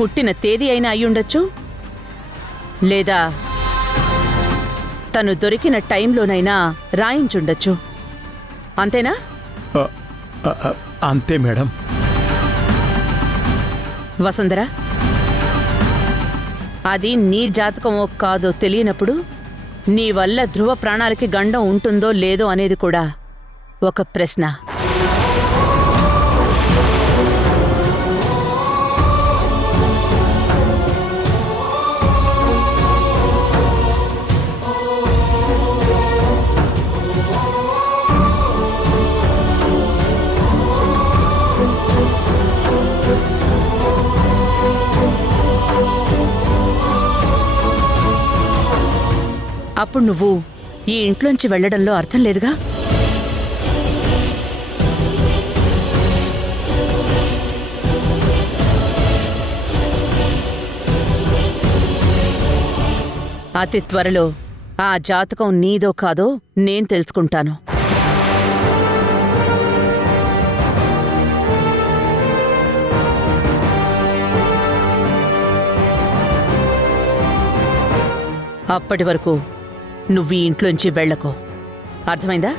పుట్టిన తేదీ అయినా అయ్యుండొచ్చు, లేదా తను దొరికిన టైంలోనైనా రాయించుండొచ్చు. అంతేనా? అంతే మేడం. వసుంధర, అది నీ జాతకమో కాదో తెలియనప్పుడు నీ వల్ల ధ్రువ ప్రాణాలకి గండం ఉంటుందో లేదో అనేది కూడా ఒక ప్రశ్న. అప్పుడు నువ్వు ఈ ఇంట్లోంచి వెళ్లడంలో అర్థం లేదుగా. అతి త్వరలో ఆ జాతకం నీదో కాదో నేను తెలుసుకుంటాను. అప్పటి వరకు నువ్వు ఈ ఇంట్లోంచి వెళ్ళకు. అర్థమైందా?